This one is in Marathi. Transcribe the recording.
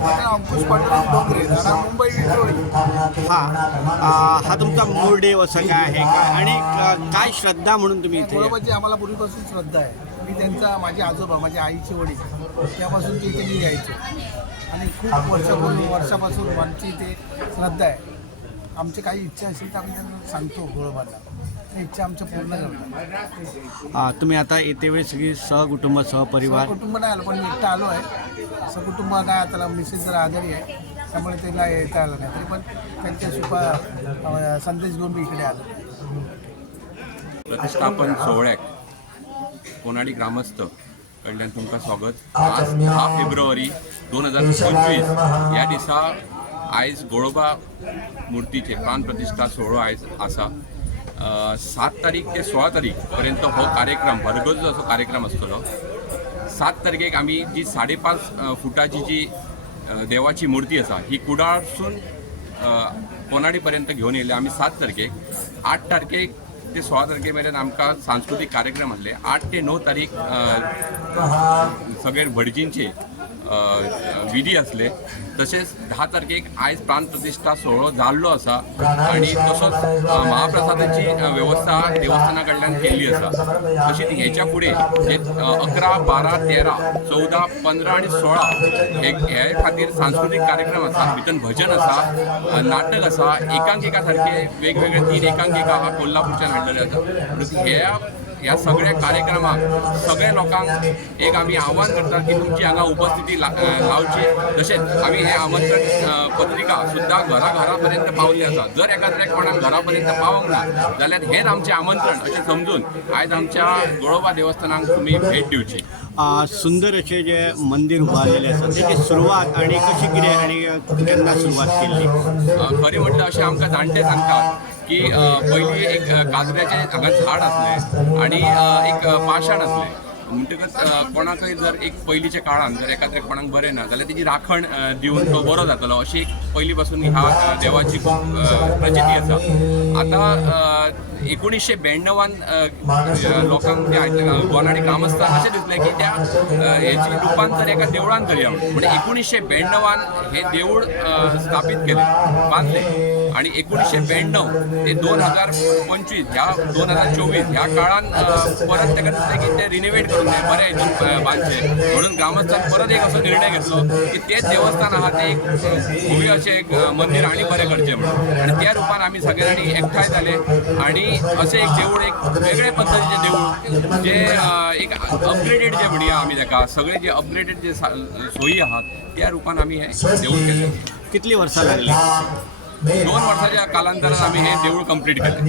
अंकुश पांडुरंग डोंगरे, राहणार मुंबई विक्रोळी. हा तुमचा मूळ देव असं काय आहे का आणि काय श्रद्धा म्हणून तुम्ही इथे गोळोबाची आम्हाला पूर्वीपासून श्रद्धा आहे. मी त्यांचा, माझे आजोबा, माझ्या आईचे वडील त्यापासून ते इथे मी यायचो आणि खूप वर्षापासून आमची इथे श्रद्धा आहे. आमची काही इच्छा असेल तर आम्ही त्यांना सांगतो गोळोबाला, त्या इच्छा आमच्या पूर्ण करतात. तुम्ही आता येते वेळी सगळी सहकुटुंब सहपरिवार कुटुंब नाही आलं, पण मी एकटा आलो आहे. सहकुटुंब नाही, त्याला मिसेस जरा आजारी आहे, त्यामुळे त्याला येता आलं नाही. तरी पण त्यांच्या शुभ संदेश घेऊन मी इकडे आलो. प्रतिष्ठापन सोहळ्याक कोणाडी ग्रामस्थ कडल्यान तुमकां स्वागत. आज 10 फेब्रुवारी 2025 ह्या दिसा आयज गोळोबा मुर्तीचे प्राण प्रतिष्ठा सोहळो आयज आसा. 7 तारीख ते 16 तारीख पर्यंत हो कार्यक्रम भरगच्च असो कार्यक्रम आसतलो. 7 तारखेक आमी जी 5.5 फुटाची जी देवाची मूर्ती आसा ही कुडाळसून कोनाडी पर्यंत घेवन येयले आमी 7 तारखेक. 8 तारखेक ते 16 तारखे मेरेन आमकां सांस्कृतिक कार्यक्रम आसले. 8 ते 9 तारीख सगळे भटजींचे विधी असले. तसेच 10 तारखेक आयज प्राण प्रतिष्ठा सोहळो जाल्लो आसा आणि तसोच महाप्रसादाची व्यवस्था देवस्थाना कडल्यान केल्ली आसा. तशीच हेच्या फुडें 11, 12, 13, 14, 15 आणि 16 हे खातीर सांस्कृतिक कार्यक्रम आसा. भितर भजन आसा, नाटक आसा, एकांकिका सारखे वेगवेगळे 3 एकांकिका कोल्हापूरच्यान हाडलेले आसा. ह्या सगळ्या कार्यक्रमाक सगळ्या लोकांक एक आमी आव्हान करतात की तुमची हांगा उपस्थिती लावची. तशेंच आमी हे आमंत्रण पत्रिका सुद्दां घरा पर्यंत पावल्ली आसा. जर एखाद्या कोणाक घरा पर्यंत पावंक ना जाल्यार हेर आमचें आमंत्रण अशें समजून आयज आमच्या गोळोबा देवस्थानाक तुमी भेट दिवची. सुंदर असे जे मंदिर उबारलेले आसा त्याची सुरवात आणि कशी कितें आणि केन्ना सुरवात केल्ली. खरें म्हटल्यार अशें आमकां जाणटे सांगतात की पयलीं एक काजऱ्याचें हांगा झाड आसलें आणि एक पाशाण आसलें. म्हणटकच कोणाकय जर एक पयलींच्या काळान जर एखाद्या कोणाक बरें ना जाल्यार तेजी राखण दिवन तो बरो जातलो अशी एक पयलीं पासून ह्या देवाची खूब प्रचिती आसा. आतां 1992 लोकांक गोनाडी ग्रामस्थान अशें दिसलें की त्या हेची रूपांतर एका देवळान करया म्हणून. 1992 हे देवूळ स्थापीत केलें, बांदलें आणि 1992 ते 2025 ह्या 2024 ह्या काळान परत ताका दिसलें की ते रिनोवेट करून बरें हितून बांदचें म्हणून ग्रामस्थान परत एक असो निर्णय घेतलो की तेच देवस्थान आहा ते एक भव्य अशें एक मंदिर आनी बरें करचें म्हणून. आनी त्या रुपान आमी सगळे जाणी एकठांय जाले आणि अशें एक देवूळ, एक वेगळे पद्दतीचें देवूळ जे एक अपग्रेडेड जे म्हणया आमी ताका, सगळे जे अपग्रेडेड जे सोयी आहात त्या रुपान आमी हे देवूळ केलें. कितली वर्सां लागली. 2 वर्साच्या कालांतरान आमी हे देवूळ कंप्लीट केलें.